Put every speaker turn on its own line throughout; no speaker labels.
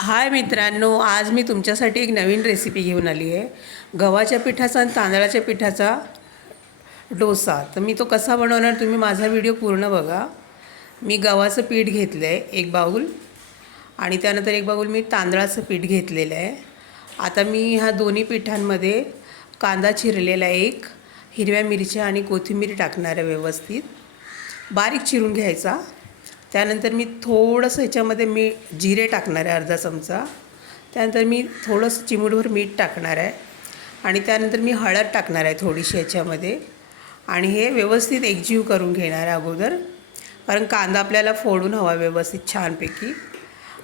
हाय मित्रांनो आज मी तुमच्यासाठी एक नवीन रेसिपी घेऊन आली आहे गव्हाच्या पिठाचा आणि तांदळाच्या पिठाचा डोसा. तर मी तो कसा बनवणार तुम्ही माझा व्हिडिओ पूर्ण बघा. मी गव्हाचं पीठ घेतलं आहे एक बाऊल आणि त्यानंतर एक बाऊल मी तांदळाचं पीठ घेतलेलं आहे. आता मी ह्या दोन्ही पिठांमध्ये कांदा चिरलेला एक हिरव्या मिरच्या आणि कोथिंबीर टाकणार आहे व्यवस्थित. बारीक चिरून घ्यायचा. त्यानंतर मी थोडंसं ह्याच्यामध्ये मी जिरे टाकणार आहे अर्धा चमचा. त्यानंतर मी थोडंसं चिमूटभर मीठ टाकणार आहे. आणि त्यानंतर मी हळद टाकणार आहे थोडीशी ह्याच्यामध्ये. आणि हे व्यवस्थित एकजीव करून घेणार आहे अगोदर. कारण कांदा आपल्याला फोडून हवा व्यवस्थित छानपैकी.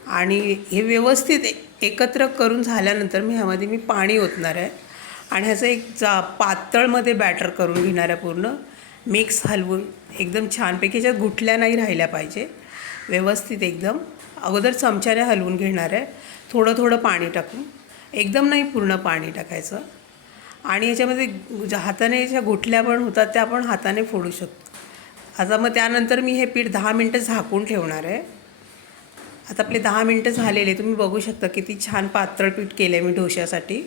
आणि हे व्यवस्थित एकत्र करून झाल्यानंतर मी ह्यामध्ये मी पाणी ओतणार आहे. आणि ह्याचं एक जा पातळमध्ये बॅटर करून घेणार आहे पूर्ण. मिक्स हलवून एकदम छानपैकी ज्या गुठल्या नाही राहिल्या पाहिजे व्यवस्थित एकदम. अगोदर चमच्याने हलवून घेणार आहे. थोडं थोडं पाणी टाकून. एकदम नाही पूर्ण पाणी टाकायचं. आणि याच्यामध्ये ज्या हाताने ज्या गुठल्या पण होतात त्या आपण हाताने फोडू शकतो. आता मग त्यानंतर मी हे पीठ दहा मिनटं झाकून ठेवणार आहे. आता आपले दहा मिनटं झालेले तुम्ही बघू शकता किती छान पातळ पीठ केलं आहे मी डोश्यासाठी.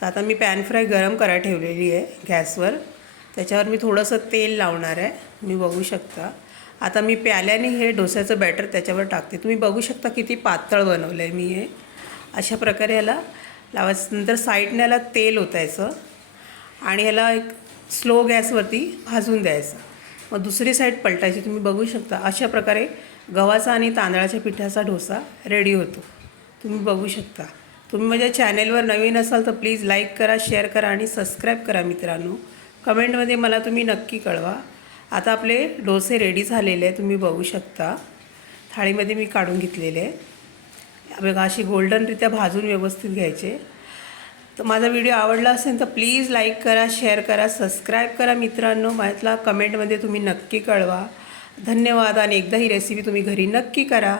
तर आता मी पॅन फ्राय गरम करायला ठेवलेली आहे गॅसवर. त्याच्यावर मी थोडंसं तेल लावणार आहे. तुम्ही बघू शकता. आता मी प्याल्याने हे डोस्याचं बॅटर त्याच्यावर टाकते. तुम्ही बघू शकता किती पातळ बनवलं आहे मी हे. अशा प्रकारे ह्याला लावायचं. नंतर साईडने याला तेल ओतायचं. आणि ह्याला एक स्लो गॅसवरती भाजून द्यायचं. मग दुसरी साईड पलटायची. तुम्ही बघू शकता. अशा प्रकारे गव्हाचा आणि तांदळाच्या पिठाचा डोसा रेडी होतो. तुम्ही बघू शकता. तुम्ही माझ्या चॅनेलवर नवीन असाल तर प्लीज लाईक करा शेअर करा आणि सबस्क्राईब करा मित्रांनो. कमेंटमध्ये मला तुम्ही नक्की कळवा. आता आपले डोसे रेडी झालेले आहे तुम्ही बघू शकता. थाळीमध्ये मी काढून घेतलेले आहे बघा अशी गोल्डनरित्या भाजून व्यवस्थित घ्यायचे. तर माझा व्हिडिओ आवडला असेल तर प्लीज लाईक करा शेअर करा सबस्क्राईब करा मित्रांनो. माझ्यातला कमेंटमध्ये तुम्ही नक्की कळवा. धन्यवाद आणि एकदा ही रेसिपी तुम्ही घरी नक्की करा.